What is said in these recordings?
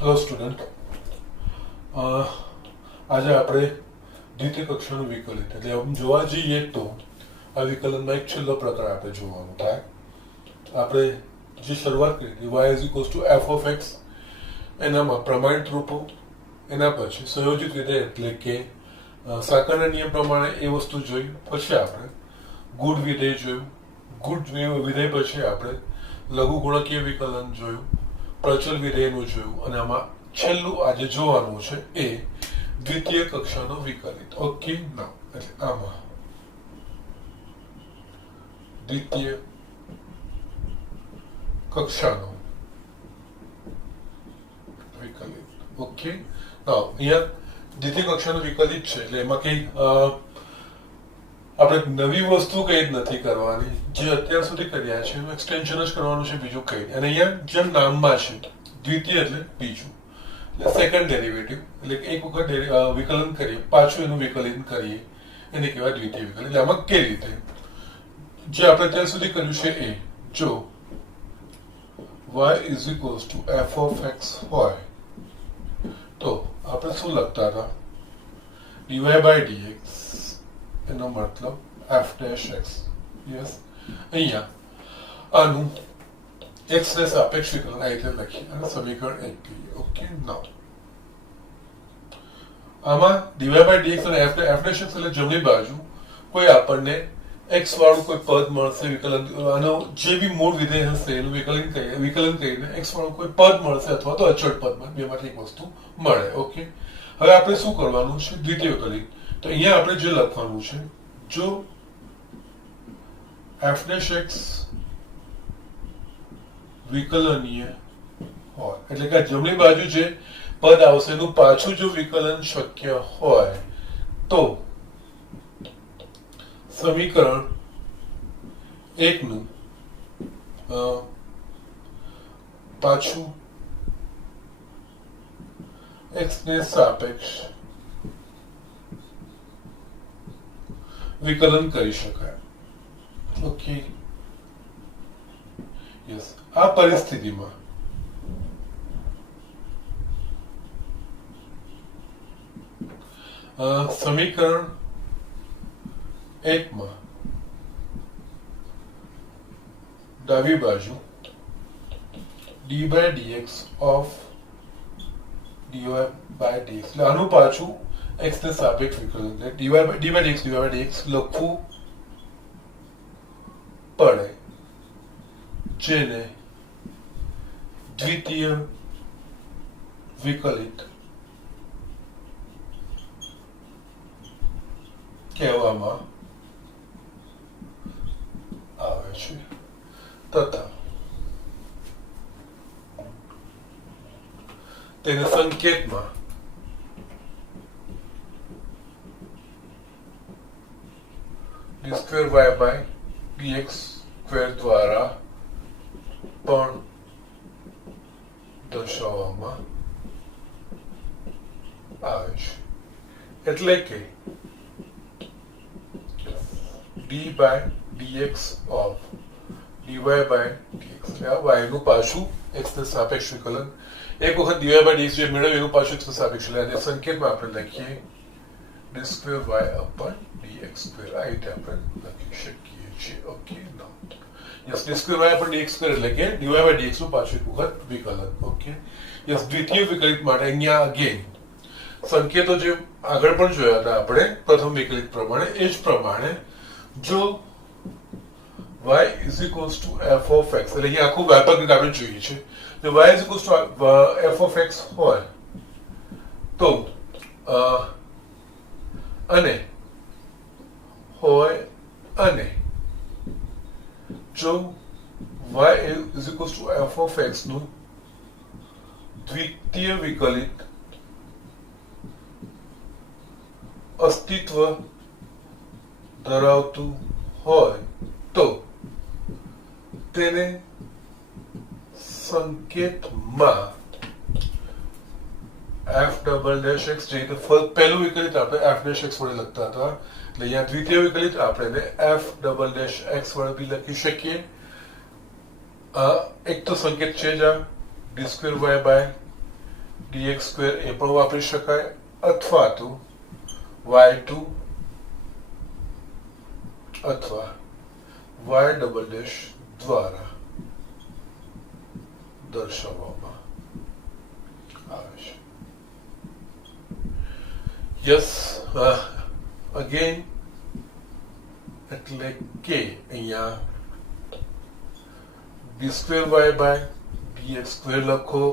Hello student, આજે આપણે દ્વિતીય કક્ષાનું વિકલિત એટલે આમ જોવા જઈએ તો આ વિકલનમાં એક છેલ્લો પ્રકાર આપણે જોવાનો થાય. આપણે જે શરૂઆત કરી હતી y is equals to f of x, એનામાં પ્રમાણિત રૂપો, એના પછી સંયોજિત વિધેય એટલે કે સાંકળના નિયમ પ્રમાણે એ વસ્તુ જોઈ. પછી આપણે ગુણ વિધેય જોયું. ગુણ વિધેય પછી આપણે લઘુગુણકીય વિકલન જોયું, પ્રચલ વિધેયનું જોયું, અને આમાં છેલ્લું આજે જોવાનું છે એ દ્વિતીય કક્ષાનો વિકલિત. ઓકે, ના એટલે આમાં દ્વિતીય કક્ષાનો વિકલિત. ઓકે, ના અહીંયા દ્વિતીય કક્ષાનો વિકલિત છે એટલે એમાં કઈ આપણે નવી વસ્તુ કઈ જ નથી કરવાની. જે અત્યાર સુધી કર્યા છે એનું એક્સટેન્શન જ કરવાનું છે, બીજું કઈ નહીં. અને અહીંયા જેમ નામમાં છે દ્વિતીય એટલે બીજું, એટલે સેકન્ડ ડેરિવેટિવ, એટલે એક વખત વિકલન કરીએ પાછું એનું વિકલન કરીએ એને કહેવાય દ્વિતીય વિકલન. એટલે આમાં કઈ રીતે જે આપણે અત્યાર સુધી કર્યું છે એ જો y is equals to f of x હોય તો આપણે શું લખતા હતા? dy બાય dx એનો મતલબ f ડેશ x. યસ, અહીંયા આનું x ને સાપેક્ષ વિકલન આ રીતે લખીએ અને સમીકરણ 1 કહીએ. ઓકે, નાઉ આમાં dy બાય dx અને f ડેશ x એટલે જમણી બાજુ કોઈ આપણને x વાળું કોઈ પદ મળશે, વિકલન આનો જે બી મૂળ વિધેય હશે એનું વિકલન કરીને x વાળું કોઈ પદ મળશે અથવા તો અચળ પદમાં બેમાંથી એક વસ્તુ મળે. ઓકે, હવે આપણે શું કરવાનું છે? દ્વિતીય વિકલિત. તો અહીંયા આપણે જે લખવાનું છે, જો f ડેશ x વિકલનીય હોય એટલે કે જમણી બાજુ જે પદ આવશે એનું પાછું જો વિકલન શક્ય હોય તો સમીકરણ 1 નું પાછું x ને સાપેક્ષ વિકલન કરી શકાય. ઓકે, યસ, આ પરિસ્થિતિમાં સમીકરણ 1 માં ડાબી બાજુ d by dx of dy by dx એટલે આનું પાછું x ને સાપેક્ષ વિકલન dy by dx લખવું પડે, જેને દ્વિતીય વિકલિત કહેવામાં આવે છે. તથા તેને સંકેતમાં d square y by dx square દ્વારા પણ દર્શાવવામાં આવે છે. એટલે કે d by dx of dy by dx y નું પાછું x ને સાપેક્ષ વિકલન, એક વખત dy by dx જે મેળવ્યું એનું પાછું x ને સાપેક્ષ વિકલન, અને સંકેતમાં આપણે લખીએ d square y upon dx square. આ રીતે આપણે લખી શકીએ છીએ. ઓકે, નાઉ yes, d square y upon dx square એટલે કે dy by dx નું પાછું એક વખત વિકલન. ઓકે, યસ, દ્વિતીય વિકલિત માટે અહીંયા અગેન સંકેતો જે આગળ પણ જોયા હતા આપણે પ્રથમ વિકલિત પ્રમાણે એ જ પ્રમાણે જો y is equals to f of x એટલે અહીંયા આખું વ્યાપક રીતે આપણે જોઈએ છે. જો y is equals to f of x હોય તો અને જો y is equals to f of x નું દ્વિતીય વિકલિત અસ્તિત્વ ધરાવતું હોય તો તેને સંકેતમાં f ડબલ ડેશ x જે પહેલું વિકલિત આપણે f ડેશ x વડે લખતા હતા, એટલે અહીંયા દ્વિતીય વિકલિત આપણે f ડબલ ડેશ x વડે બી લખી શકીએ. એક તો સંકેત છે જ આ d square y by dx square એ પણ વાપરી શકાય, અથવા તો y2 અથવા y ડબલ ડેશ દ્વારા દર્શાવવામાં આવે છે. યસ, અગેન એટલે કે અહીંયા b square y by dx square લખો,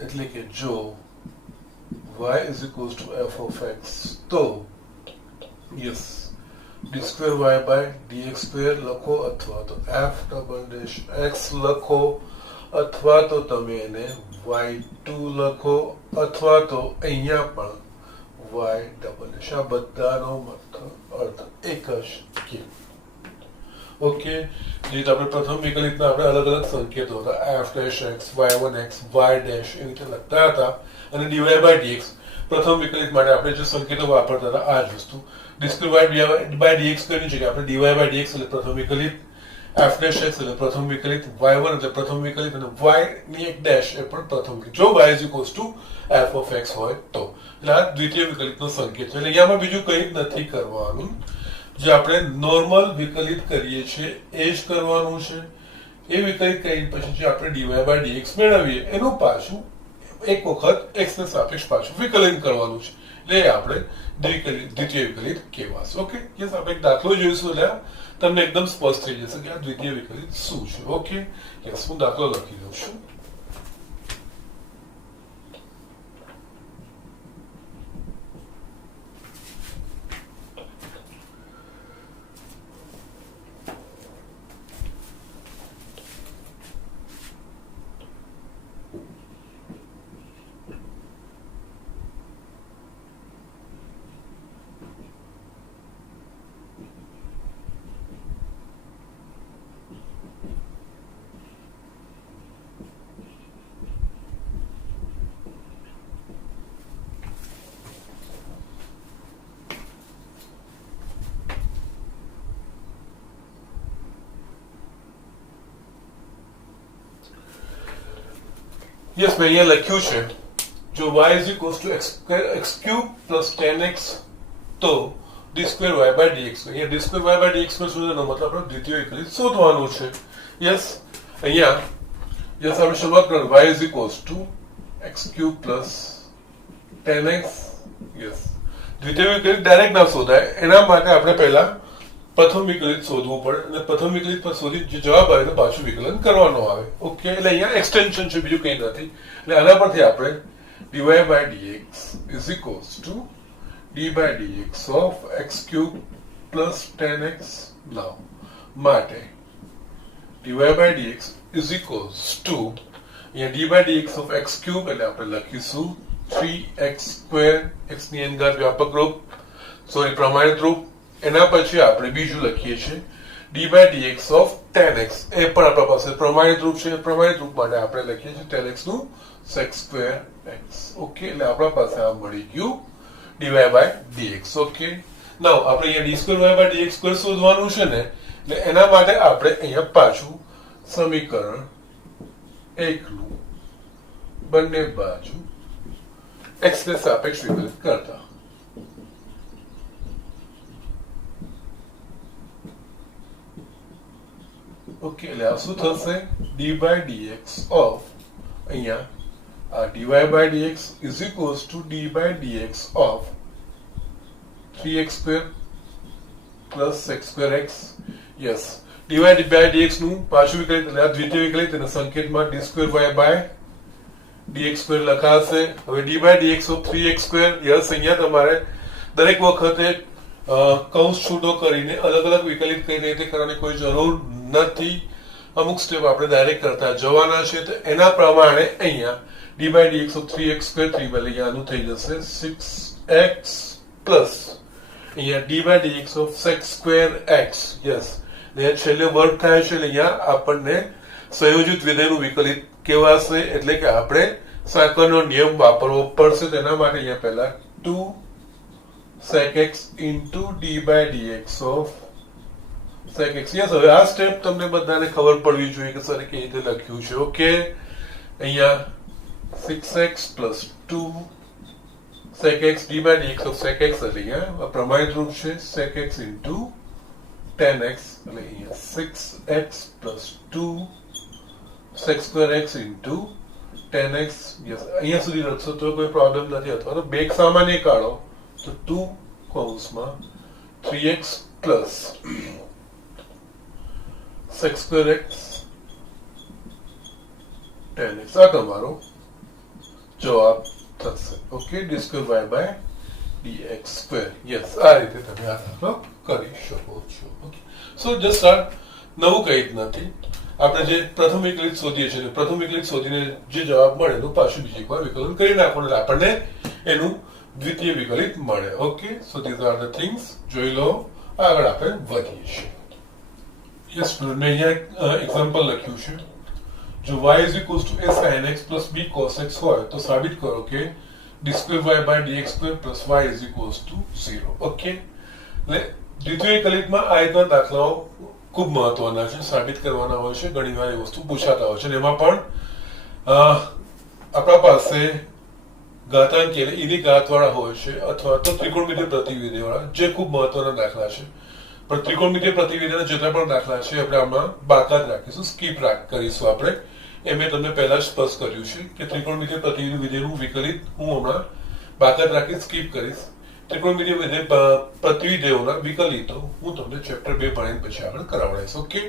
એટલે કે જો y is equals to f of x તો yes d square y by dx square લખો, અથવા તો f ડબલ ડેશ x લખો, અથવા તો તમે એને y2 લખો, અથવા તો અહીંયા પણ y ડબલ ડેશ. આ બધાનો અર્થ એક જ કે ઓકે. જે આપણે પ્રથમ વિકલિતના આપણે અલગ અલગ સંકેતો હતા, f dash x, y1x, y dash એ રીતે લખતા હતા, અને dy by dx પ્રથમ વિકલિત માટે આપણે જે સંકેતો વાપરતા હતા આ જ વસ્તુ. d square y by dx ની જગ્યાએ આપણે dy by dx એટલે પ્રથમ વિકલિત, f ડેશ x એટલે પ્રથમ વિકલિત, y1 એટલે પ્રથમ વિકલિત, અને y ની એક ડેશ એ પણ પ્રથમ વિકલિત જો y is equals to f of x હોય તો. એટલે આ દ્વિતીય વિકલિતનો સંકેત છે. એટલે અહીંયામાં બીજું કંઈ જ નથી કરવાનું, જે આપણે નોર્મલ વિકલિત કરીએ છીએ એ જ કરવાનું છે. એ વિકલિત કરીને પછી જે આપણે dy by dx મેળવીએ એનું પાછું એક વખત x ને સાપેક્ષ પાછું વિકલન કરવાનું છે. એટલે આપણે દ્વિતીય વિકલિત કહેવાશે. ઓકે, યસ, આપણે એક દાખલો જોઈશું એટલે તમને એકદમ સ્પષ્ટ થઈ જશે કે આ દ્વિતીય વિકલિત શું છે. ઓકે, યસ, હું દાખલો લખી દઉં છું. યસ, મેં અહીંયા લખ્યું છે જો y is equals to x cube plus 10x તો d square y by dx. અહીંયા d square y by dx માં શોધવાનો મતલબ આપણે દ્વિતીય વિકલિત શોધવાનું છે. યસ, અહીંયા યસ આપણે શરૂઆત કરીએ y is equals to x cube plus 10x. Yes, દ્વિતીય વિકલિત ડાયરેક્ટ ના શોધાય, એના માટે આપણે પહેલા પ્રથમ વિકલિત શોધવું પડે, અને પ્રથમ વિકલિત પર શોધી જે જવાબ આવે તો પાછું વિકલન કરવાનો આવે. ઓકે, એટલે અહીંયા એક્સટેન્શન છે, બીજું કંઈ નથી. એટલે આના પરથી આપણે dy by dx is equals to d by dx of x cube plus 10x now માટે dy by dx is equals to અહીંયા d by dx of x cube એટલે આપણે લખીશું 3x square, x ની અંદર વ્યાપક રૂપ પ્રમાણિત રૂપ. એના પછી આપણે બીજું લખીએ છીએ d by dx of 10x, એ પણ આપણા પાસે પ્રમાણિત રૂપ છે. પ્રમાણિત રૂપ માટે આપણે લખીએ છીએ 10x નું sec square x. ઓકે, એટલે આપણા પાસે આ મળી ગયું dy by dx. ઓકે, નાઉ આપણે અહીંયા d square y by dx square શોધવાનું છે ને, એટલે એના માટે આપણે અહીંયા પાછું સમીકરણ 1 નું બંને બાજુ x ને સાપેક્ષ વિકલિત કરતા. ઓકે, એટલે આ શું થશે d by dx of અહીંયા આ dy by dx is equals to d by dx of 3x square plus sec square x. Yes, dy by dx નું પાછું વિકલિત એટલે આ દ્વિતીય વિકલિત, અને સંકેતમાં d square y by dx square લખાશે. હવે d by dx of 3x square. Yes, અહીંયા તમારે દરેક વખતે કૌંસ છૂટો કરીને અલગ અલગ વિકલિત કઈ રીતે કરવાની કોઈ જરૂર નથી. અમુક સ્ટેપ આપણે ડાયરેક્ટ કરતા જવાના છે, તો એના પ્રમાણે અહીંયા d by dx of 3x square 3 by આનું થઈ જશે 6x plus અહીંયા d by dx of sec square x. Yes, અહીંયા છેલ્લે વર્ગ થાય છે, એટલે અહીંયા આપણને સંયોજિત વિધેયનું વિકલિત કહેવાશે. એટલે કે આપણે સાંકળનો નિયમ વાપરવો પડશે. તેના માટે અહીંયા પહેલા 2 sec x into d by dx of sec x. Yes, હવે આ સ્ટેપ તમને બધાને ખબર પડવી જોઈએ કે સર કેવી રીતે લખ્યું છે. ઓકે, અહીંયા 6x plus 2 sec x d by dx of sec x એટલે અહીંયા પ્રમાણિત રૂપ છે sec x into tan x, એટલે અહીંયા 6x plus 2 sec square x into tan x. Yes, અહીંયા સુધી લખશો તો કોઈ પ્રોબ્લેમ નથી, અથવા તો બેક સામાન્ય કાઢો તો 2 કૌંસમાં 3x plus sec square x tan x આ તમારો જવાબ થશે. Okay, d square y by dx square. Yes, આ રીતે તમે આ દાખલો કરી શકો છો. ઓકે, સો જસ્ટ આ નવું કંઈ જ નથી. આપણે જે પ્રથમ વિકલિત શોધીએ છીએ, પ્રથમ વિકલિત શોધીને જે જવાબ મળે એનું પાછું બીજી એકવાર વિકલન કરી નાખવાનું, આપણને એનું દ્વિતીય વિકલિત મળે. Okay, so these are the things. જોઈ લો, આગળ આપણે વધીએ છીએ. યસ સ્ટુડન્ટ, મેં અહીંયા એક્ઝામ્પલ લખ્યું છે. જો y is equals to a sin x plus b cos x હોય તો સાબિત કરો કે d square y by dx square plus y is equals to 0. Okay, એટલે દ્વિતીય વિકલિતમાં આ રીતના દાખલાઓ ખૂબ મહત્વના છે, સાબિત કરવાના હોય છે. ઘણીવાર એ વસ્તુ પૂછાતા હોય છે, અને એમાં પણ આપણા પાસે ઘાતાંક એટલે ઈની ઘાતવાળા હોય છે, અથવા તો ત્રિકોણમિતિય પ્રતિવિધિવાળા, જે ખૂબ મહત્વના દાખલા છે. પણ ત્રિકોણમિતિય પ્રતિવિધિના જેટલા પણ દાખલા છે આપણે આમાં બાકાત રાખીશું, સ્કીપ કરીશું આપણે. એ મેં તમને પહેલા જ સ્પષ્ટ કર્યું છે કે ત્રિકોણમિતિય પ્રતિવિધિનું વિકલિત હું હમણાં બાકાત રાખી સ્કીપ કરીશ. ત્રિકોણમિતિય પ્રતિવિધિઓના વિકલિતો હું તમને ચેપ્ટર 2 ભણીને પછી આગળ કરાવડાવીશ. ઓકે,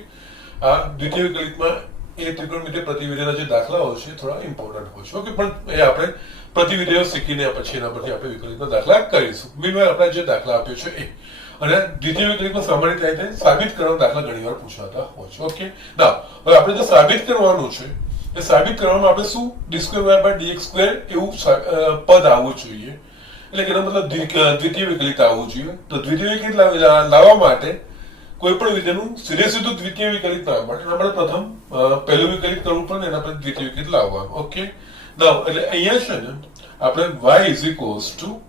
આ દ્વિતીય વિકલિતમાં એ ત્રિકોણમિતિય પ્રતિવિધિના જે દાખલાઓ છે થોડા ઇમ્પોર્ટન્ટ હોય છે. ઓકે, પણ એ આપણે પ્રતિવિધિઓ શીખીને પછી એના પરથી આપણે વિકલિતના દાખલા કરીશું. બીજું આપણે જે દાખલા આપ્યો છે એ, અને દ્વિતીય વિકલિતમાં સામાન્ય રીતે સાબિત કરવાના દાખલા ઘણીવાર પૂછાતા હોય છે. ઓકે, ના હવે આપણે જે સાબિત કરવાનું છે એ સાબિત કરવામાં આપણે શું d square y by dx square એવું પદ આવવું જોઈએ, એટલે કે એનો મતલબ દ્વિતીય વિકલિત આવવું જોઈએ. તો દ્વિતીય વિકલિત લાવવા માટે કોઈ પણ વિધેયનું સીધું દ્વિતીય વિકલિત ના મળે, એના માટે પ્રથમ પહેલું વિકલિત કરવું પડે, એના પછી દ્વિતીય વિકલિત લાવવાનું. ઓકે, ના એટલે અહીંયા છે ને આપણે y is equals to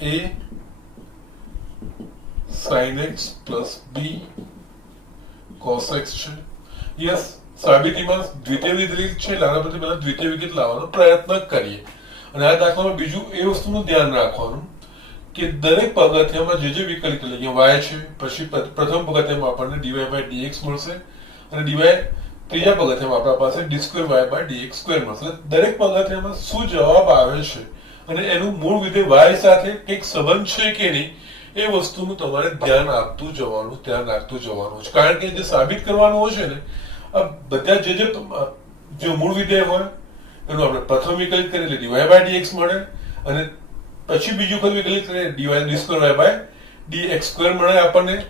a sin x plus b cos x છે. યસ, સાબિતીમાં દ્વિતીય વિકલિત છે, લાવવા પછી પહેલા દ્વિતીય વિકલિત લાવવાનો પ્રયત્ન કરીએ. અને આ દાખલામાં બીજું એ વસ્તુનું ધ્યાન રાખવાનું કે દરેક પગથિયામાં જે વિકલિત એટલે y છે, પછી પ્રથમ પગથિયામાં આપણને dy by dx મળશે, અને dy ત્રીજા પગથિયામાં આપણા પાસે d square y by dx square મળશે. દરેક પગથિયામાં શું જવાબ આવે છે અને એનું મૂળ વિધેય y સાથે કંઈક સંબંધ છે કે નહીં એ વસ્તુનું તમારે ધ્યાન રાખતું જવાનું છે. કારણ કે જે સાબિત કરવાનું હોય છે ને, આ બધા જે મૂળ વિધેય હોય એનું આપણે પ્રથમ વિકલિત કરીએ એટલે dy by dx મળે, અને પછી બીજું વખત વિકલિત કરીએ d square y by dx square મળે આપણને.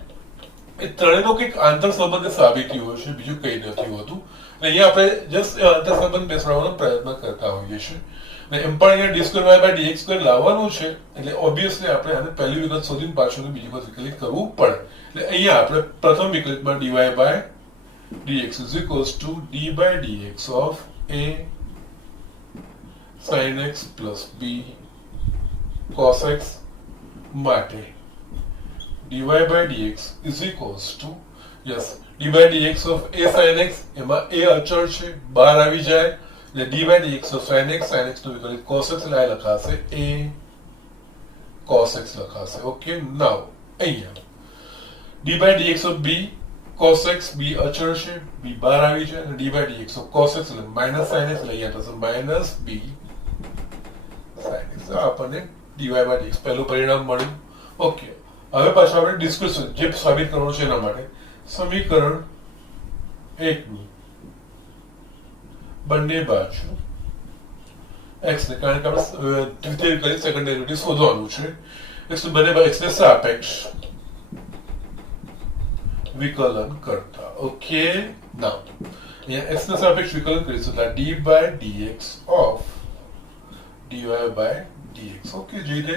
એ ત્રણેયનો કંઈક આંતર સંબંધ સાબિતી હોય છે, બીજું કંઈ નથી હોતું. અહીંયા આપણે જસ્ટ આંતર સંબંધ બેસાડવાનો પ્રયત્ન કરતા હોઈએ છીએ. એમ પણ અહીંયા d square y by dx square લાવવાનું છે, એટલે ઓબ્વિયસલી આપણે આને પહેલી વિકલ્પ શોધીને પાછળનું બીજી વખત વિકલિત કરવું પડે. એટલે અહીંયા આપણે પ્રથમ વિકલ્પમાં dy by dx is equals to d by dx of a sin x plus b cos x માટે dy by dx is equals to, yes, d by dx of a sin x, એમાં a અચળ છે, બહાર આવી જાય એટલે d by dx of sin x નું વિકલિત cos x એટલે આ લખાશે a cos x લખાશે. ઓકે, નાઉ અહીંયા d by dx of b cos x, b અચળ છે, b બહાર આવી જાય અને d by dx of cos x એટલે minus sin x એટલે અહીંયા થશે minus b sin x. આપણને dy by dx પહેલું પરિણામ મળ્યું. ઓકે, હવે પાછું આપણે ડિસ્કશન જે સાબિત કરવાનું છે એના માટે સમીકરણ 1 ની બંને બાજુ x ને, કારણ કે આપણે દ્વિતીય વિકલિત સેકન્ડ ડેરિવેટિવ શોધવાનું છે, x બંને બાજુ x ને સાપેક્ષ વિકલન કરતા. ઓકે, નાઉ અહીંયા x ને સાપેક્ષ વિકલન કરીશું એટલે d by dx of dy by dx. Okay, જે રીતે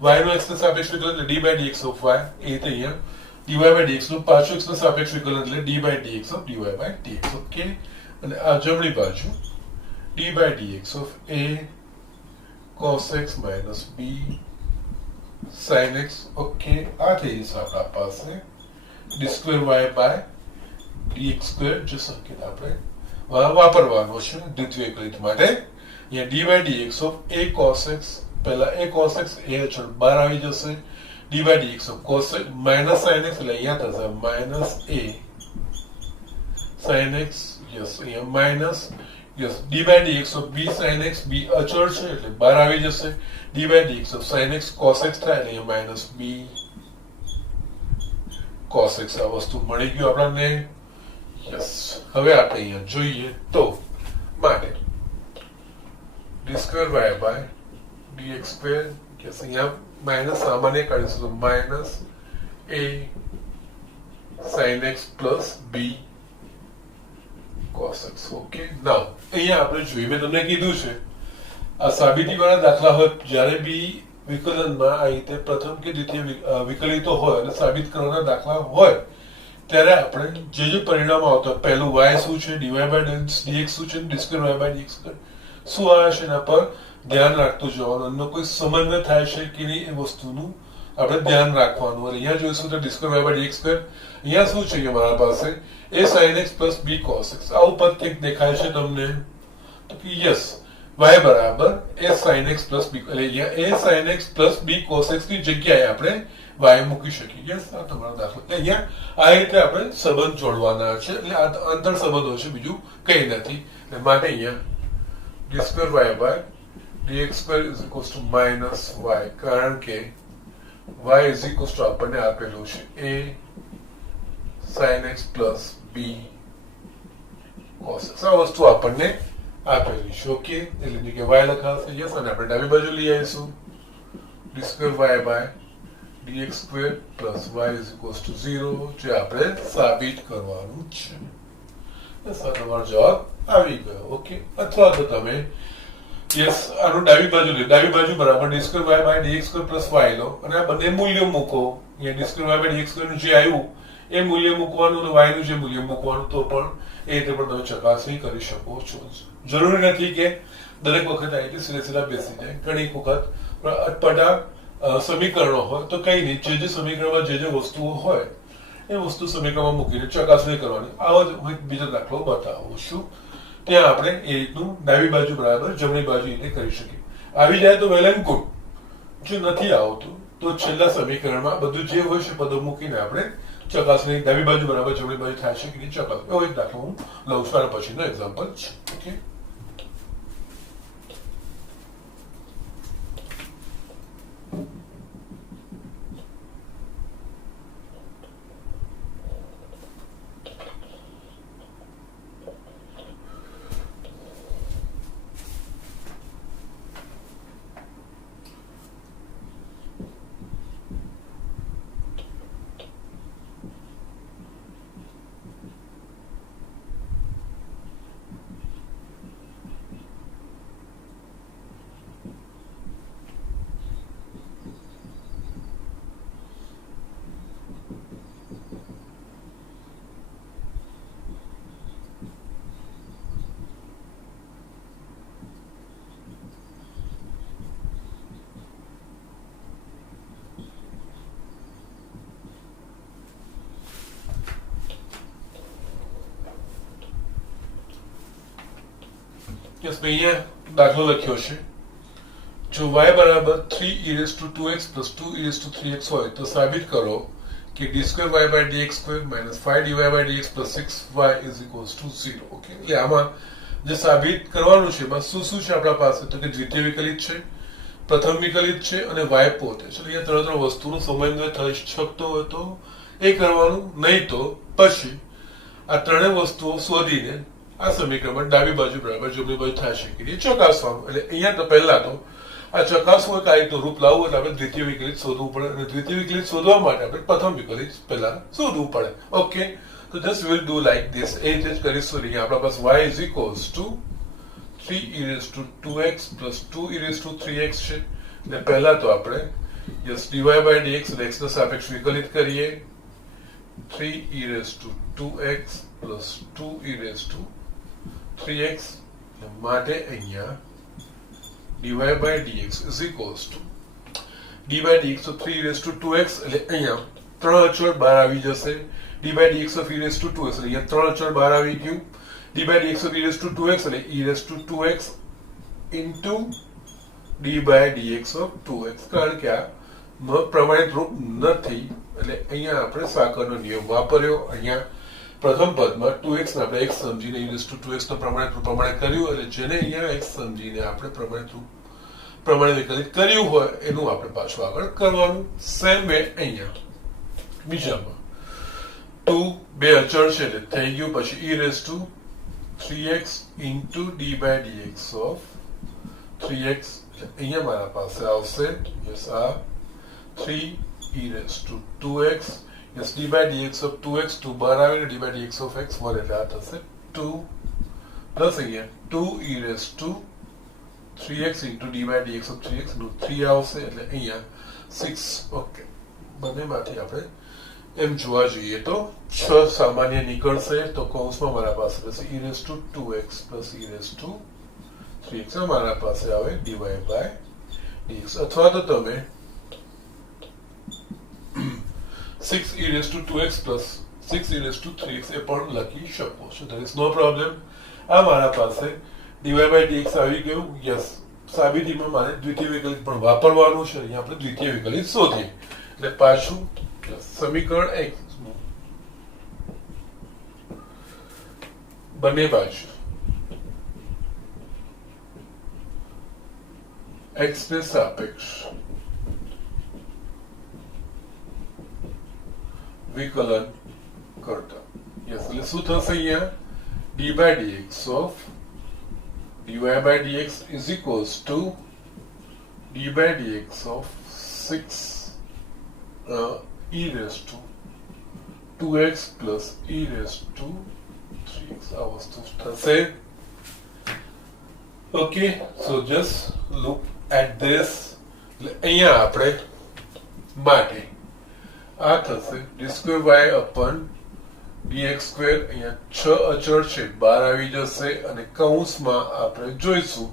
y નો x ને સાપેક્ષ વિકલન એટલે d by dx of y, એ રીતે અહીંયા dy by dx નું પાછું x ને સાપેક્ષ વિકલન એટલે d by dx of dy by dx. Okay, અને આ જમણી બાજુ d by dx of a cos x minus b sin x. Okay, આ થઈ જશે આપણા પાસે d square y by dx square જે સંકેત આપણે વાપરવાનો છે દ્વિતીય વિકલિત માટે. અહીંયા d by dx of a cos x, પહેલા એ કોસ એક્સ એ અચળ બહાર આવી જશે, d by dx of cos minus sine x એટલે અહીંયા થશે minus a sine x, yes અહીંયા minus, yes d by dx of b sine x, b અચળ છે એટલે બહાર આવી જશે, d by dx of sine x cos x થાય એટલે અહીંયા માઇનસ બી કોસ એક્સ. આ વસ્તુ મળી ગયું આપણને. યસ હવે આપણે અહીંયા જોઈએ તો માટે d square y by dx square, yes અહીંયા માઇનસ સામાન્ય કાઢીશું minus a sine x plus b cos x. Okay, now અહીંયા આપણે જોઈએ, મેં તમને કીધું છે આ સાબિતી વાળા દાખલા હોય જ્યારે બી વિકલનમાં આ રીતે પ્રથમ કે દ્વિતીય વિકલિતો હોય અને સાબિત કરવાના દાખલા હોય ત્યારે આપણે જે પરિણામ આવતા, પહેલું y શું છે, ડીવાય બાય dx શું છે, d square y by dx શું આવે છે એના પર ધ્યાન રાખતું જવાનું, એનો કોઈ સમન્વય થાય છે કે નહીં એ વસ્તુનું આપણે ધ્યાન રાખવાનું. અને અહીંયા જોઈશું તો d square y by dx square, અહીંયા શું છે અમારા પાસે a sin x plus b cos x. આ ઉપર કંઈક દેખાય છે તમને તો કે યસ y બરાબર a sin x plus b, એટલે અહીંયા a sin x plus b cos x ની જગ્યાએ આપણે y મૂકી શકીએ. યસ આ તમારો દાખલો. અહીંયા આ રીતે આપણે સંબંધ જોડવાના છે, એટલે આ આંતર સંબંધો છે, બીજું કંઈ નથી. એટલે માટે અહીંયા d square y by dx square is equal to minus y, કારણ કે y ઇઝ ઇક્વલ ટુ આપણને આપેલું છે a sin x plus b cos x. આ વસ્તુ આપણને આપેલી છે. ઓકે, એટલે કે y લખાશે. યસ, અને આપણે ડાબી બાજુ લઈ આવીશું d square y by dx square plus y is equal to 0, જે આપણે સાબિત કરવાનું છે. બસ આ તમારો જવાબ આવી ગયો. ઓકે, અથવા તો તમે યસ આનું ડાબી બાજુ લો, ડાબી બાજુ બરાબર d square y by dx square plus y લો અને આ બંને મૂલ્યો મૂકો. અહીંયા d square y by dx square નું જે આવ્યું એ મૂલ્ય મૂકવાનું અને y નું જે મૂલ્ય મૂકવાનું, તો પણ એ રીતે પણ તમે ચકાસણી કરી શકો છો. જરૂરી નથી કે દરેક વખત આ રીતે સીધા બેસી જાય. ઘણી વખત અટપટા સમીકરણો હોય તો કઈ નહીં, જે સમીકરણમાં જે વસ્તુઓ હોય એ વસ્તુ સમીકરણમાં મૂકીને ચકાસણી કરવાની. આવો જ હું બીજો દાખલો બતાવું છું, ત્યાં આપણે એ રીતનું ડાબી બાજુ બરાબર જમણી બાજુ રીતે કરી શકીએ. આવી જાય તો વેલ એન્ડ ગુડ, જો નથી આવતું તો છેલ્લા સમીકરણમાં બધું જે હોય છે પદો મૂકીને આપણે ચકાસણી ડાબી બાજુ બરાબર જમણી બાજુ થાય છે કે નહીં ચકાસણી. એવો એક દાખલો હું લઉં છું, આના પછીનો એક્ઝામ્પલ છે. ઓકે, યસ મેં અહીંયા દાખલો લખ્યો છે. જો y બરાબર 3e2x પ્લસ 2e3x હોય તો સાબિત કરો કે d square y by dx square minus 5dy by dx plus 6y is equals to 0. Okay, એટલે આમાં જે સાબિત કરવાનું છે એમાં શું શું છે આપણા પાસે, તો કે દ્વિતીય વિકલિત છે, પ્રથમ વિકલિત છે અને y પોતે છે. અહીંયા ત્રણ વસ્તુનો સમન્વય થઈ શકતો હોય તો એ કરવાનું, નહીં તો પછી આ ત્રણેય વસ્તુઓ શોધીને આ સમીકરણમાં ડાબી બાજુ બરાબર જમણી બાજુ થાય છે કે ચકાસવાનું. એટલે અહીંયા તો પહેલા તો આ ચકાસવું હોય કે આ રીતનું રૂપ લાવવું એટલે આપણે દ્વિતીય વિકલિત શોધવું પડે, અને દ્વિતીય વિકલિત શોધવા માટે આપણે પ્રથમ વિકલિત પહેલા શોધવું પડે. ઓકે, તો just will do like this. એ રીતે જ કરીશું. અહીંયા આપણા પાસે y is equals to 3e2x plus 2e3x છે. એટલે પહેલા તો આપણે યસ dy બાય dx એટલે x ના સાપેક્ષ વિકલિત કરીએ. 3e2x પ્લસ 2e3x માટે અહીંયા dy by dx is equals to d by dx, so 3e2x એટલે અહીંયા ત્રણ અચળ બહાર આવી જશે. D by dx of e raise to 2x એટલે અહીંયા ત્રણ અચળ બહાર આવી ગયું. D by dx of e raise to 2x એટલે e raise to 2x into d by dx of 2x. કારણ કે આ પ્રમાણિત રૂપ નથી એટલે અહીંયા આપણે સાકરનો નિયમ વાપર્યો. અહીંયા પ્રથમ પદમાં 2x ને આપણે x સમજીને ઈ રેસ ટુ 2x નો પ્રમાણિત રૂપ પ્રમાણે કર્યું એટલે જેને અહીંયા x સમજીને આપણે પ્રમાણિત રૂપ પ્રમાણે વિકલિત કર્યું હોય એનું આપણે પાછું આગળ કરવાનું. સેમ વે અહીંયા બીજામાં 2 બે અચળ છે એટલે થઈ ગયું. પછી e raise to 3x into d by dx of 3x અહીંયા મારા પાસે આવશે યસ આ 3 e raise to 2x yes d by dx of 2x 2 બહાર આવીને d by dx of x 1 એટલે આ થશે 2 પ્લસ અહીંયા 2 e raise to 3x into d by dx of 3x નું 3 આવશે એટલે અહીંયા 6. ઓકે, બંનેમાંથી આપણે એમ જોવા જઈએ તો 6 સામાન્ય નીકળશે તો કૌંસમાં મારા પાસે રહેશે e raised to 2x plus e raised to 3x મારા પાસે આવે dy by dx. અથવા તો તમે 6 e raised to 2x plus 6 e raised to 3x એ પણ લખી શકો છો. there is no problem. આ મારા પાસે dy by dx આવી ગયું. યસ, સાબિતીમાં મારે દ્વિતીય વિકલિત પણ વાપરવાનું છે. અહીંયા આપણે દ્વિતીય વિકલિત શોધીએ એટલે પાછું સમીકરણ x બંને બાજુ x ને સાપેક્ષ વિકલન કરતા યસ એટલે શું થશે અહીંયા d by dx of dy by dx is equals to d by dx of 6 e raised to 2x plus e raised to 3x. આ વસ્તુ થશે. Okay, so just look at this. અહીંયા આપણે માટે આ થશે d square y upon dx square. અહીંયા 6 અચળ છે બહાર આવી જશે અને કૌંસમાં આપણે જોઈશું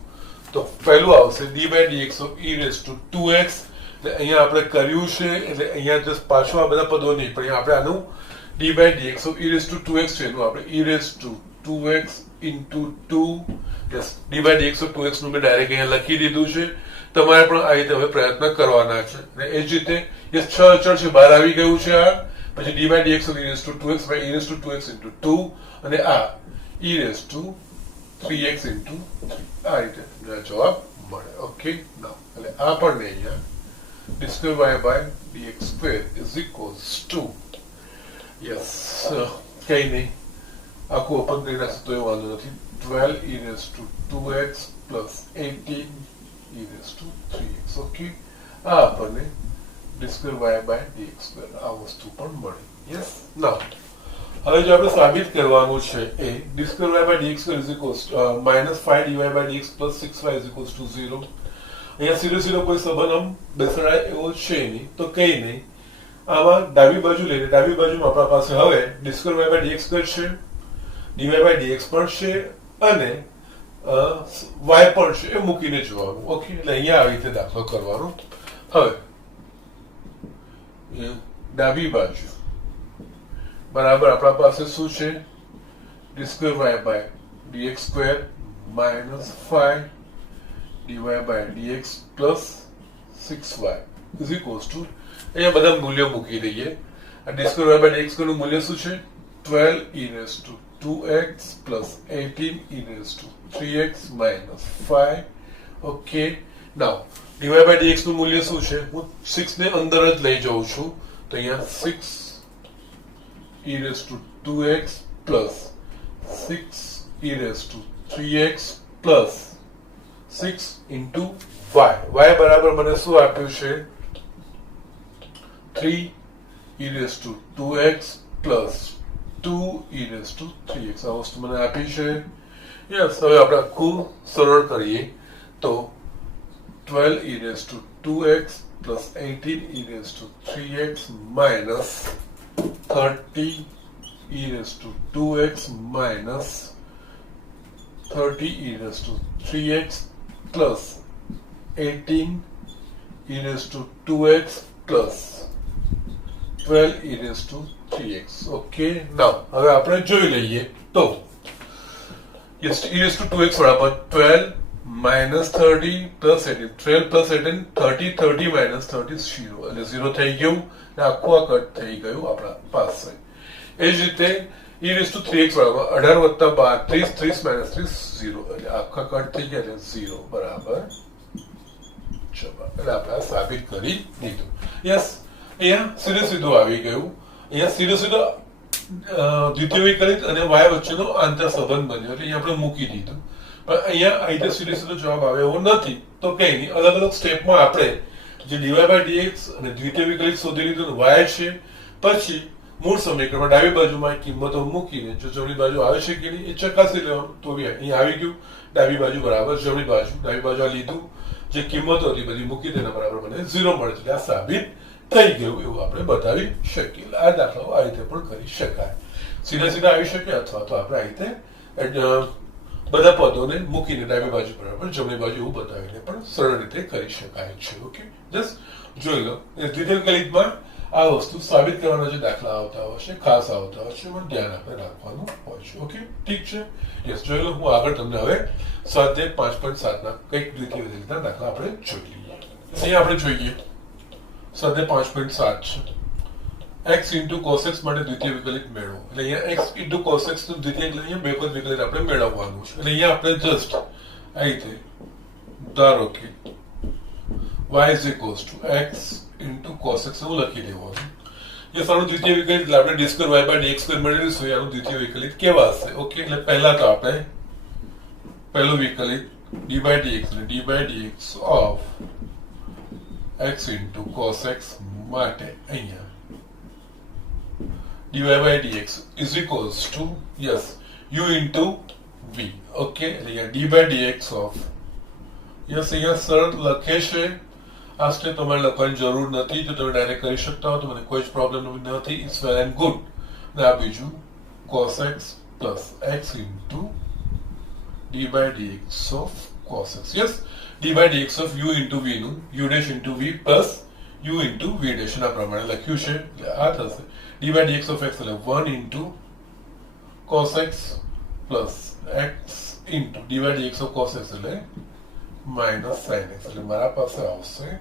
તો પહેલું આવશે d by dx of e raised to 2x. એટલે અહીંયા આપણે કર્યું છે એટલે અહીંયા જસ્ટ પાછું આ બધા પદો નહીં પણ આપણે આનું d by dx of e raised to 2x છે એનું આપણે e raised to 2x into 2 yes d by dx of 2x નું મેં ડાયરેક્ટ અહીંયા લખી દીધું છે. તમારે પણ આ રીતે હવે પ્રયત્ન કરવાના છે અને એ જ રીતે યસ 6 અચળ છે બહાર આવી ગયું છે આ. પછી d by dx of e raised to 2x by e raised to 2x into 2 અને આ e raised to 3x into 3. આ રીતે જવાબ મળે. ઓકે, નાઉ એટલે આપણને અહીંયા d square y by dx square is equals to yes કઈ નહીં આખું ઓપન કરી નાખશે તો એ વાંધો નથી 12 e raised to 2x plus 18 e raised to 3x. Okay, આ આપણને d square y by dx square આ વસ્તુ પણ મળી. યસ, નાઉ હવે જો આપણે સાબિત કરવાનું છે એ d square y by dx square is equals -5 dy by dx plus 6y is equals to 0. અહીંયા સીધો સીધો કોઈ સંબંધ આમ બેસણાય એવો છે નહીં તો કઈ નહીં. આમાં ડાબી બાજુ લઈને ડાબી બાજુમાં આપણા પાસે હવે d square y by dx square છે, dy by dx પણ છે અને y પણ છે એ મૂકીને જોવાનું. ઓકે, એટલે અહીંયા આવી રીતે દાખલો કરવાનો. હવે ડાબી બાજુ બરાબર આપણા પાસે શું છે d square y by dx square minus 5 dy by dx plus 6y is equals to અહીંયા બધા મૂલ્યો મૂકી દઈએ. આ d square y by dx square નું મૂલ્ય શું છે 12 e raised to 2x plus 18 e raised to 3x minus 5. Okay, now dy by dx નું મૂલ્ય શું છે હું 6 ને અંદર જ લઈ જાઉં છું તો અહીંયા 6 e raised to 2x plus 6 e raised to 3x plus 6 into y. y બરાબર મને શું આપ્યું છે 3 e raised to 2x plus 2 e raised to 3x. આ વસ્તુ મને આપી છે. યસ, હવે આપણે આખું સરળ કરીએ તો 12 e raised to 2x plus 18 e raised to 3x minus 30 e raised to 2x minus 30 e raised to 3x plus 18 e raised to 2x plus 12 e raised to 3x. Okay, now હવે આપણે જોઈ લઈએ તો yes, e raised to 2x બરાબર 12 minus 30 plus 18, 12 plus 18 30, 30 minus 30 0 એટલે 0 થઈ ગયું ને આખું આ કટ થઈ ગયું આપણા પાસે. એ જ રીતે e raised to 3x બરાબર 18 વત્તા 12 30, 30 minus 30 0 એટલે આખા કટ થઈ ગયા એટલે 0 બરાબર જવાબ. એટલે આપણે સાબિત કરી દીધું. યસ, અહીંયા સીધે સીધું આવી ગયું. અહીંયા સીધે સીધો દ્વિતીય વિકલિત અને y વચ્ચેનો આંતર સંબંધ બન્યો એટલે અહીંયા આપણે મૂકી દીધું. પણ અહીંયા આ રીતે સીધે સીધો જવાબ આવે એવો નથી. તો કઈ નહીં, અલગ અલગ સ્ટેપમાં આપણે જે dy by dx અને દ્વિતીય વિકલિત શોધી લીધું y છે, પછી મૂળ સમીકરણમાં ડાબી બાજુમાં કિંમતો મૂકીને જો જમણી બાજુ આવે છે કે નહીં એ ચકાસી લેવાનું. તો બી અહીંયા આવી ગયું, ડાબી બાજુ બરાબર જમણી બાજુ, ડાબી બાજુ આ લીધું, જે કિંમતો હતી બધી મૂકી તેના બરાબર મને 0 મળે છે. આ સાબિત થઈ ગયું એવું આપણે બતાવી શકીએ. આ દાખલાઓ આ રીતે પણ કરી શકાય, સીધા સીધા આવી શકે અથવા તો આપણે આ રીતે બધા પદોને મૂકીને ડાબી બાજુ બરાબર જમણી બાજુ એવું બતાવીને પણ સરળ રીતે કરી શકાય છે. ઓકે, જસ્ટ જોઈ લો. દ્વિતીય વિકલિતમાં આ વસ્તુ સાબિત કરવાના જે દાખલા આવતા હોય છે, ખાસ આવતા હોય છે, એમાં ધ્યાન આપણે રાખવાનું હોય છે. ઓકે, ઠીક છે. યસ, જોઈ લો. હું આગળ તમને હવે સ્વાધ્યાય 5.7 ના કંઈક દ્વિતીય વિકલિતના દાખલા આપણે જોઈ લઈએ. અહીંયા આપણે જોઈએ સ્વાધ્યાય 5.7 છે. x into cos x માટે દ્વિતીય વિકલિત મેળવો. એટલે અહીંયા x into cos x નું દ્વિતીય વિકલિત, અહીંયા બહુપદ વિકલિત આપણે મેળવવાનું છે. એટલે અહીંયા આપણે જસ્ટ આ રીતે ધારો કે y is equals to x into cos x એવું લખી દેવાનું. એ સારું દ્વિતીય વિકલિત એટલે આપણે d square y by dx square મેળવીશું. આનું દ્વિતીય વિકલિત કેવા હશે? ઓકે, એટલે પહેલા તો આપણે પહેલું વિકલિત d by dx એટલે d by dx of x into cos x માટે અહીંયા dy by dx is equals to yes u into v. okay, એટલે d by dx of yes અહીંયા સરળ લખે છે. આ સ્ટેપ તમારે લખવાની જરૂર નથી, જો તમે ડાયરેક્ટ કરી શકતા હો તો મને કોઈ જ પ્રોબ્લેમ નથી. It's well and good. ને આ બીજું cos x plus x into d by dx of cos x. yes, d by dx of u into v નું u dash into v plus u into v dash ના પ્રમાણે લખ્યું છે. એટલે આ થશે d by dx of x એટલે 1 into cos x plus x into d by dx of cos x એટલે minus sin x. એટલે મારા પાસે આવશે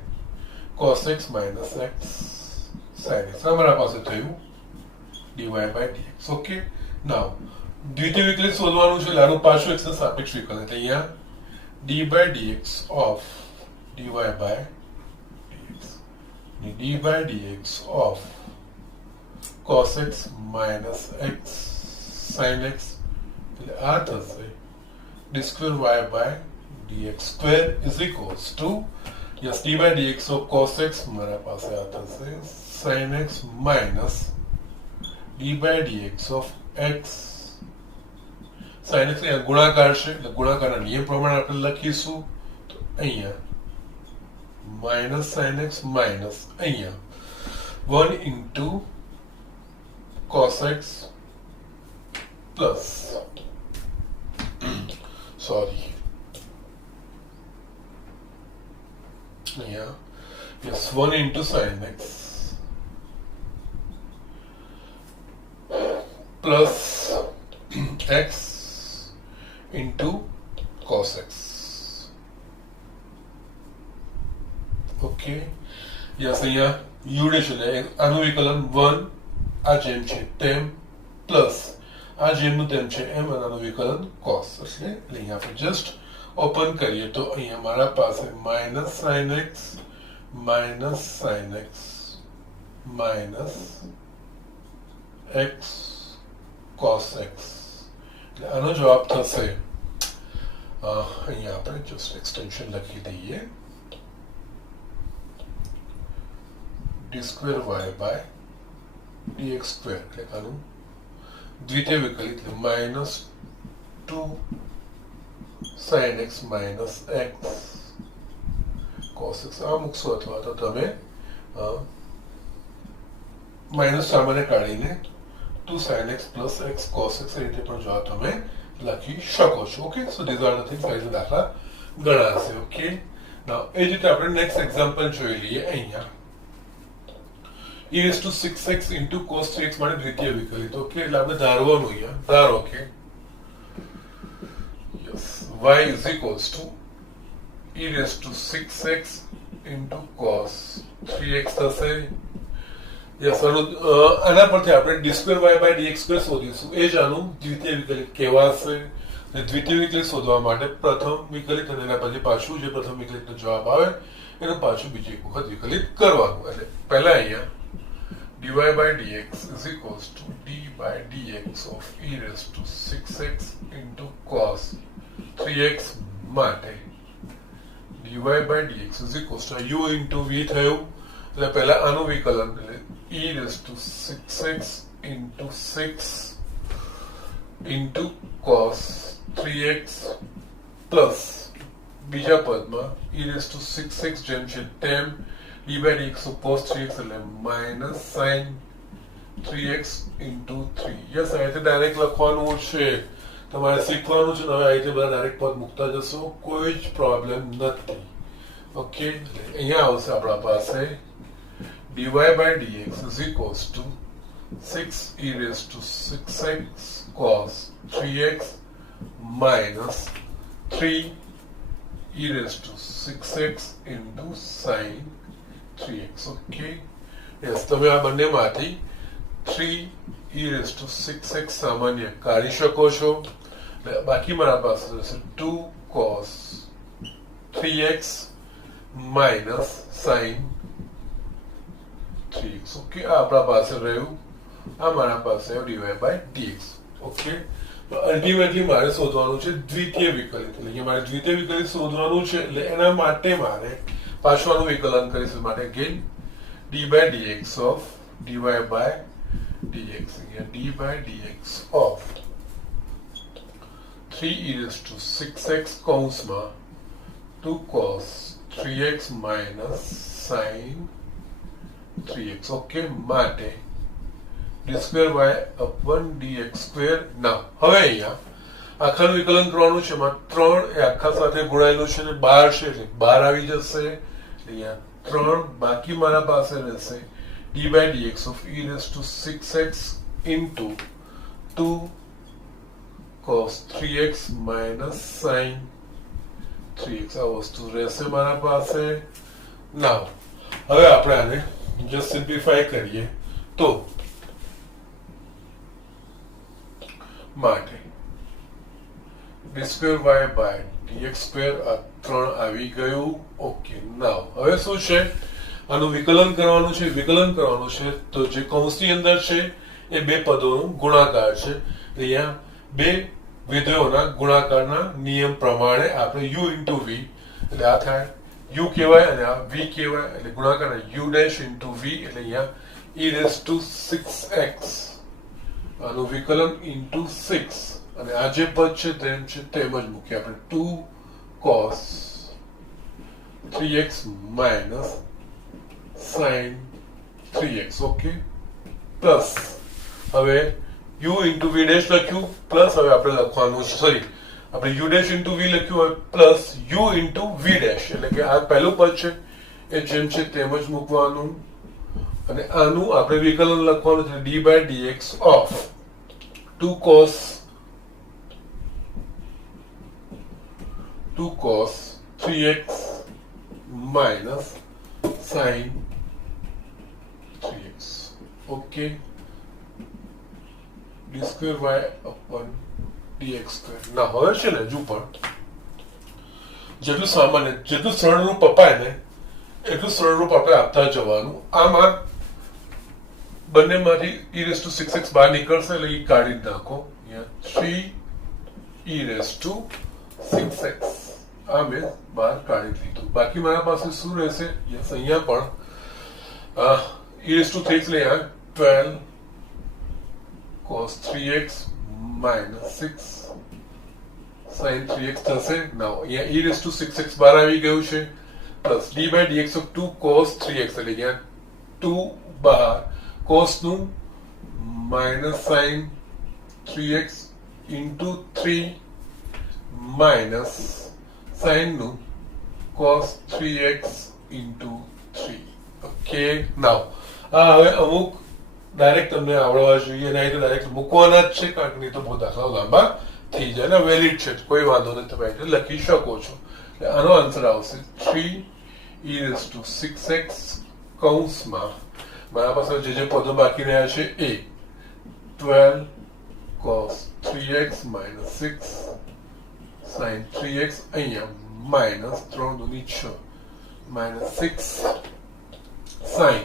cos x minus x sin x. મારા પાસે થયું dy by dx. ઓકે, નાઉ દ્વિતીય વિકલિત શોધવાનું છે. લાનું પાછું x ના સાપેક્ષ વિકલન એટલે અહીંયા d by dx of dy by dx d by dx of cos x minus x sin x એટલે આ થશે d square y by dx square is equals to yes d by dx of cos x મારા પાસે આ થશે sin x minus d by dx of x sin x ને ગુણાકાર છે એટલે ગુણાકારના નિયમ પ્રમાણે આપણે લખીશું. તો અહીંયા minus sin x minus અહીંયા 1 into cos x plus sorry yeah yes 1 into sin x plus x into cos x. okay yes અહીંયા u dash એટલે આનું વિકલન 1 આ જેમ છે તેમ પ્લસ આ જેમનું તેમ છે એમ આનું વિકલન cos. એટલે અહીંયા આપણે જસ્ટ ઓપન કરીએ તો અહીંયા મારા પાસે minus sin x minus x cos x. એટલે આનો જવાબ થશે અહીંયા આપણે જસ્ટ એક્સટેન્શન લખી દઈએ d square y by dx square. એટલે આનું દ્વિતીય વિકલિત minus 2 sin x minus x cos x આ મૂકશો અથવા તો તમે માઇનસ સામાન્ય કાઢીને 2 sin x plus x cos x એ રીતે પણ જવાબ તમે લખી શકો છો. Okay, so these are the things આ રીતે દાખલા ગણાશે. ઓકે, નાઉ એ જ રીતે આપણે નેક્સ્ટ એક્ઝામ્પલ જોઈ લઈએ. અહીંયા e raised to 6x into cos 3x માટે દ્વિતીય વિકલિત. ઓકે, એટલે આપણે ધારવાનું અહીંયા, ધારો કે yes, y is equals to e raised to 6x into cos 3x થશે. યસ, આના પરથી આપણે d2y/dx2 શોધીશું. એ જ આનું દ્વિતીય વિકલિત કહેવાશે. દ્વિતીય વિકલિત શોધવા માટે પ્રથમ વિકલિત અને એના પછી પાછું જે પ્રથમ વિકલિતનો જવાબ આવે એનું પાછું બીજી એક વખત વિકલિત કરવાનું. એટલે પહેલા અહીંયા dy/dx is equals to d/dx of e raised to 6x into cos 3x માટે dy/dx is equals to u into v થયું. એટલે પહેલા આનું વિકલન એટલે e raised to 6x into 6 into cos 3x plus બીજા પદમાં e raised to 6x જેમ છે તેમ d/dx of cos 3x એટલે minus sin 3x into 3. Yes, આ રીતે ડાયરેક્ટ લખવાનું છે, તમારે શીખવાનું છે. હવે આ રીતે બધા ડાયરેક્ટ પદ મૂકતા જશો, કોઈ જ પ્રોબ્લેમ નથી. ઓકે, અહીંયા આવશે આપણા પાસે dy/dx is equals to 6 e raised to 6x cos 3x minus 3 e raised to 6x into sin 3x. Okay, yes, તમે આ બંનેમાંથી 3 e raised to 6x સામાન્ય કાઢી શકો છો. બાકી મારા પાસે રહેશે 2 cos 3x minus sin 3x. Okay, આ આપણા પાસે રહ્યું, આ મારા પાસે dy/dx. ઓકે, અલ્ટિમેટલી મારે શોધવાનું છે દ્વિતીય વિકલિત. એટલે કે મારે દ્વિતીય વિકલિત શોધવાનું છે, એટલે એના માટે મારે પાછું આનું વિકલન કરીશું. માટે અગેન d/dx of dy/dx, અહીંયા d/dx of 3 e raised to 6x કૌંસમાં 2 cos 3x minus sin 3x. Okay, માટે d2y/dx2. ના, હવે અહીંયા આખાનું વિકલન કરવાનું છે. એમાં 3 એ આખા સાથે ગુણાયેલું છે ને 12 છે એટલે 12 આવી જશે. અહીંયા 3 બાકી મારા પાસે રહેશે d/dx of e raised to 6x into 2 cos 3x minus sin 3x. આ વસ્તુ રહેશે મારા પાસે. ના, હવે આપણે આને જસ્ટ સિમ્પ્લિફાય કરીએ તો માટે d2y/dx2 આ 3 આવી ગયું. ઓકે, નાવ હવે શું છે, આનું વિકલન કરવાનું છે. વિકલન કરવાનું છે તો જે કૌંસની અંદર છે એ બે પદોનું ગુણાકાર છે. અહીંયા બે વિધેયોના ગુણાકારના નિયમ પ્રમાણે આપણે u into v, એટલે આ થાય u કહેવાય અને આ v કહેવાય. એટલે ગુણાકારના u dash into v, એટલે અહીંયા e raised to 6x આનું વિકલન into 6 અને આ જે પદ છે તેમ છે તેમ જ મૂકીએ આપણે 2 cos 3x minus sin 3x. Okay, plus હવે u into v dash લખ્યું, પ્લસ હવે આપણે લખવાનું છે, સોરી, આપણે u dash into v લખ્યું હોય plus u into v dash, એટલે કે આ પહેલું પદ છે એ જેમ છે તેમ જ મૂકવાનું. અને આનું આપણે વિકલન લખવાનું છે d/dx of 2 cos 3x minus sin 3x. Okay, d2y/dx2. ના, હવે છે ને હજુ પણ જેટલું સામાન્ય, જેટલું સરળ રૂપ અપાય ને એટલું સરળ રૂપ આપણે આપતા જવાનું. આમાં બંનેમાંથી e raised to 6x બહાર નીકળશે એટલે એ કાઢી નાખો. 3 e raised to 6x આ મેં બહાર કાઢી લીધું. બાકી મારા પાસે શું રહેશે? યસ, અહીંયા પણ e raised to 3x એટલે 12 cos 3x minus 6 sin 3x થશે. નાવ અહીંયા e raised to 6x બહાર આવી ગયું છે, plus d/dx of 2 cos 3x, એટલે અહીંયા 2 બહાર, cos નું minus sin 3x into 3 minus sin નું cos 3x into 3. ઓકે, નાવ હા, હવે અમુક ડાયરેક્ટ તમને આવડવા જોઈએ, નહીં તો ડાયરેક્ટ મૂકવાના જ છે, કારણ કે નહીં તો બહુ દાખલા લાંબા થઈ જાય ને વેલિડ છે, કોઈ વાંધો નહીં, તમે એટલે લખી શકો છો. એટલે આનો આન્સર આવશે 3e⁻6x કૌંસમાં મારા પાસે જે પદો બાકી રહ્યા છે એ 12 cos 3x - 6 sin 3x અહીંયા minus 3 દુની 6 -6 sin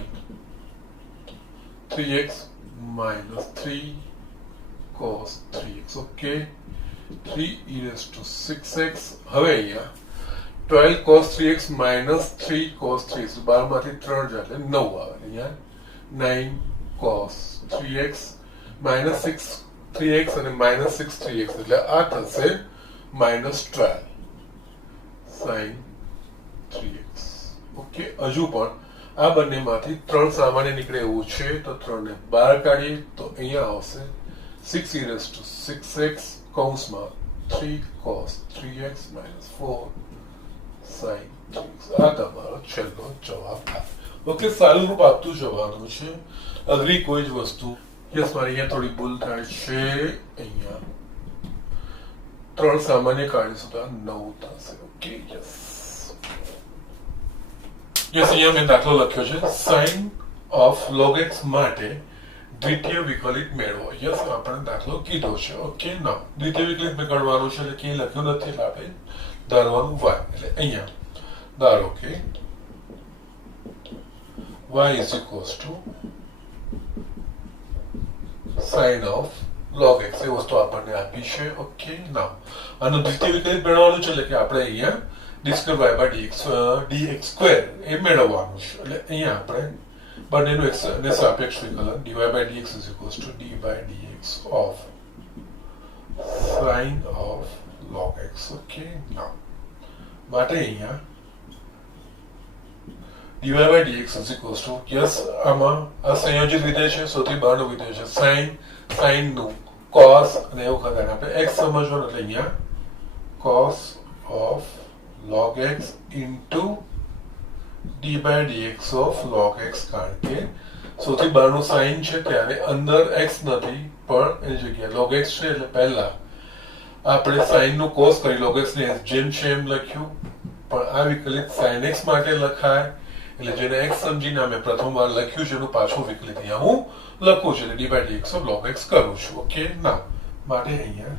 3x - 3 cos 3x. Okay, 3e⁻6x. હવે અહીંયા 12 cos 3x - 3 cos 3x, 12 માંથી 3 જાય એટલે 9 આવે. અહીંયા 9 cos 3x -6 3x અને -6 3x, એટલે આ થશે -12 sin 3x. ઓકે, હજુ પણ આ બંનેમાંથી 3 સામાન્ય નીકળે એવું છે, તો 3 ને બહાર કાઢીએ તો અહીંયા આવશે 6e⁻6x કૌંસમાં 3 cos 3x - 4 sin 3x. આ તમારો છેલ્લો જવાબ થાય. ઓકે, સારું રૂપ આપતું જવાનું છે. અઘરી કોઈ જ વસ્તુ. યસ, મારી અહીંયા થોડી ભૂલ થાય છે. અહીંયા 3 સામાન્ય કાઢીશું તો 9 થશે. Okay, yes. અહીંયા મેં દાખલો લખ્યો છે, સાઇન ઓફ log x માટે દ્વિતીય વિકલિત મેળવો. યસ, આપણે દાખલો કીધો છે. ઓકે, ના દ્વિતીય વિકલિત મેં ગણવાનું છે, એટલે ક્યાંય લખ્યું નથી, એટલે આપણે ધારવાનું y. એટલે અહીંયા ધારો કે y = sine of log x એ વસ્તુ આપણને આપી છે. ઓકે, ના આનો દ્વિતીય વિકલિત મેળવવાનું છે, એટલે કે આપણે અહીંયા d2y/dx² એ મેળવવાનું છે. એટલે અહીંયા આપણે બંનેનું x અને સાપેક્ષ વિકલન dy/dx = d/dx of sin of log x. Okay, ના માટે અહીંયા dy/dx = યસ, આમાં આ સંયોજિત વિધેય છે, સૌથી બહારનું વિધેય છે sin નું cos અને એવું ખરા આપણે x સમજવાનું, એટલે અહીંયા cos of log x into d/dx of log x, કારણ કે સૌથી બહારનું sin છે ત્યારે અંદર x નથી, પણ એની જગ્યાએ log x છે, એટલે પહેલા આપણે sin નું cos કરી log x ને જેમ છે એમ લખ્યું, પણ આ વિકલિત sin x માટે લખાય, એટલે જેને x સમજીને અમે પ્રથમ વાર લખ્યું છે એનું પાછું વિકલિત અહીંયા હું લખું છું, એટલે d/dx of log x કરું છું. ઓકે, ના માટે અહીંયા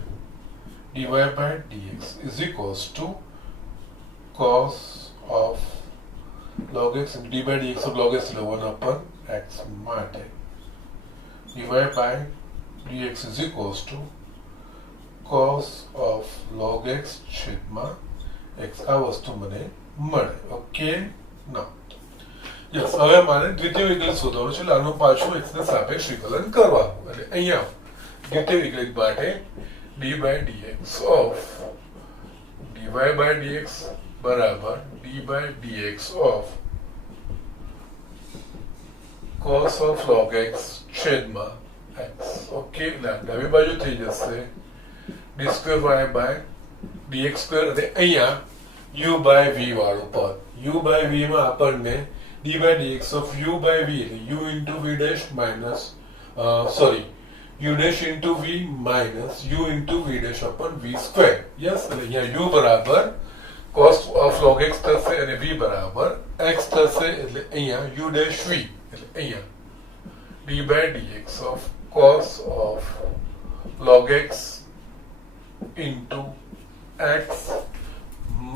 dy/dx = cos of log x and d/dx of log x એટલે 1/x માટે dy/dx = cos of log x છેદમાં x. આ વસ્તુ મને મળે. ઓકે, ના યસ. હવે મારે દ્વિતીય વિકલિત શોધવાનું છે, એટલે આનું પાછું x ને સાપેક્ષ વિકલન કરવાનું. એટલે અહીંયા દ્વિતીય વિકલિત માટે d/dx of dy/dx બરાબર d/dx of cos of log x છેદમાં x. ઓકે, ડાબી બાજુ થઈ જશે d2y/dx² અને અહીંયા u/v વાળું પદ. u/v માં આપણને d/dx of u/v એટલે u into v dash minus u dash into v minus u into v dash upon v². Yes, એટલે અહીંયા u બરાબર cos of log x થશે અને v બરાબર x થશે, એટલે અહીંયા u dash v, એટલે અહીંયા d/dx of cos of log x into x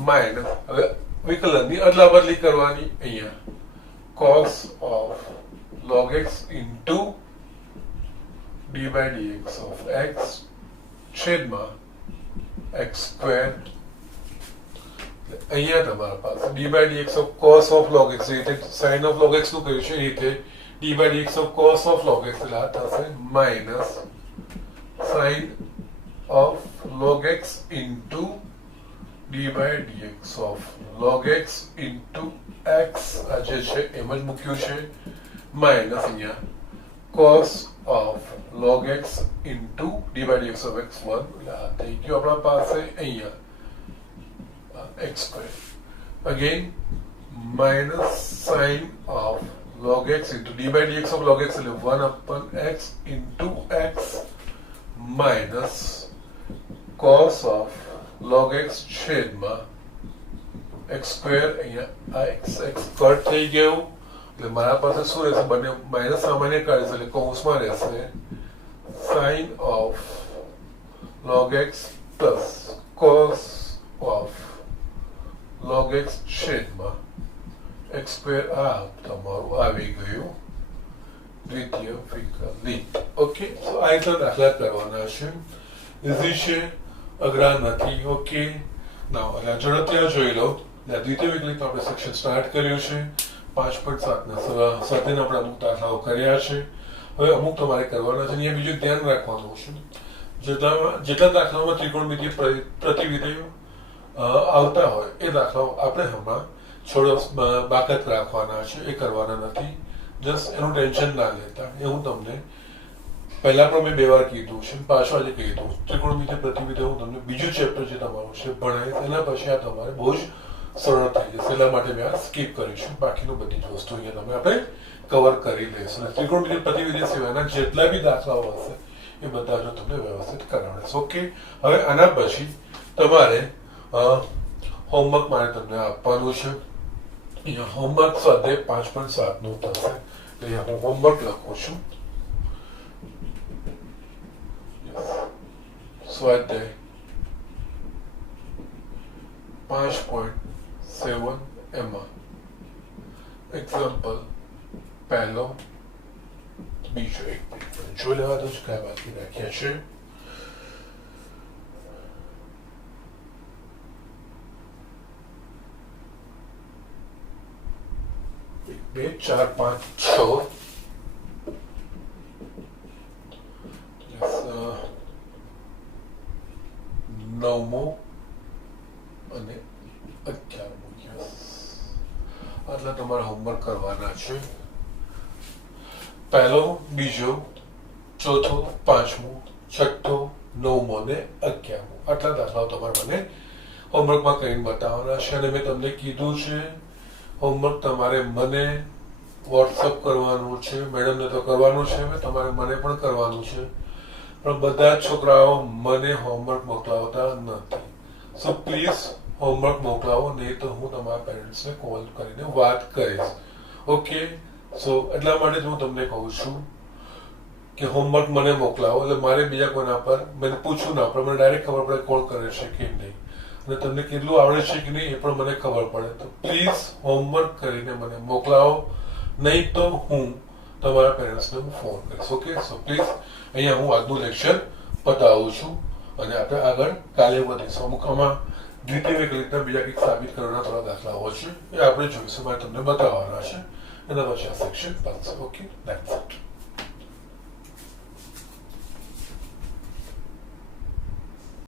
minus, હવે વિકલનની અદલા બદલી કરવાની, અહીંયા cos of log x into d/dx of x છેદમાં x². અહીંયા તમારા પાસે d/dx of cos of log x, એટલે sin of log x નું કહ્યું છે, એ રીતે d/dx of cos of log x એટલે આ થશે minus sin of log x into d/dx of log x into x. આ જે છે એમ જ મૂક્યું છે, માઇનસ અહીંયા cos of log x into d/dx of x1, એટલે આ થઈ ગયું આપણા પાસે અહીંયા x². Again minus sin of log x into d by dx of log x એટલે 1 upon x into x minus cos of log x છેદમાં x square અહીંયા x કટ થઈ ગયું એટલે મારા પાસે શું રહેશે બંને માઇનસ સામાન્ય કાઢીશ એટલે કૌંસમાં રહેશે sin of log x plus cos of log x છેદમાં x square આ તમારું આવી ગયું દ્વિતીય વિકલિત. ઓકે, સો આ રીતના દાખલા કરવાના છે. ઇઝી છે, અઘરા નથી. ઓકે, નાવ એટલે ઝડપથી જોઈ લો. દ્વિતીય વિકલિત આપણે સેક્શન સ્ટાર્ટ કર્યું છે. 5.7 ના સાથેના આપણે અમુક દાખલાઓ કર્યા છે. હવે અમુક તમારે કરવાના છે. અહીંયા બીજું ધ્યાન રાખવાનું છે, જેટલા દાખલાઓમાં ત્રિકોણમિતિય પ્રતિવિધેયો આવતા હોય એ દાખલાઓ આપણે હમણાં થોડો બાકાત રાખવાના છે, એ કરવાના નથી. જસ્ટ એનું ટેન્શન ના લેતા. એ હું તમને પહેલા પણ મેં 2 વાર કીધું છે, પાછું આજે કહી દઉં. ત્રિકોણમિતિય પ્રતિવિધેયો હું તમને બીજું ચેપ્ટર જે તમારું છે ભણાવીશ, એના પછી આ તમારે બહુ જ સરળ થઈ જશે. એટલા માટે મેં આ સ્કીપ કરીશું. બાકીનું બધી જ વસ્તુ અહીંયા તમે આપણે કવર કરી લઈશું. અને ત્રિકોણમિતિય પ્રતિવિધેય સિવાયના જેટલા બી દાખલાઓ હશે એ બધા જો તમને વ્યવસ્થિત કરાવીશ. ઓકે, હવે આના પછી તમારે હોમવર્ક મારે તમને આપવાનું છે. અહીંયા હોમવર્ક સ્વાધ્યાય 5.7 નું થશે. અહીંયા હું હોમવર્ક લખું છું. સ્વાધ્યાય 5.7 એમાં એક્ઝામ્પલ પહેલો બીજો એક જોઈ લેવા દો જ કયા બાકી રાખ્યા છે. 2 4 5 6 નવમો અને 11મો. આટલા તમારે હોમવર્ક કરવાના છે. પહેલો, બીજો, ચોથો, પાંચમો, છઠ્ઠો, નવમો અને 11મો આટલા દાખલાઓ તમારે મને હોમવર્કમાં કરીને બતાવવાના છે. અને મેં તમને કીધું છે હોમવર્ક તમારે મને વોટ્સઅપ કરવાનું છે. મેડમને તો કરવાનું છે, તમારે મને પણ કરવાનું છે. પણ બધા છોકરાઓ મને હોમવર્ક મોકલાવતા નથી. સો પ્લીઝ હોમવર્ક મોકલાવો, નહીં તો હું તમારા પેરેન્ટ્સને કોલ કરીને વાત કરીશ. ઓકે, સો એટલા માટે જ હું તમને કહું છું કે હોમવર્ક મને મોકલાવો, એટલે મારે બીજા કોઈના પર મને પૂછવું ના પડે. મને ડાયરેક્ટ ખબર પડે કોણ કરે છે કે નહીં, અને તમને કેટલું આવડે છે કે નહીં એ પણ મને ખબર પડે. તો પ્લીઝ હોમવર્ક કરીને મને મોકલાવો, નહીં તો હું તમારા પેરેન્ટ્સને હું ફોન કરીશ. ઓકે, સો પ્લીઝ અહીંયા હું આજનું લેક્ચર પતાવું છું અને આપણે આગળ કાલે વધીશું. અમુક આમાં દ્વિતીય વિકલિતના બીજા કંઈક સાબિત કરવાના થોડા દાખલાઓ છે, એ આપણે જોઈશું. મારે તમને બતાવવાના છે. એના પછી આ સેક્શન બનશે. Okay, that's it.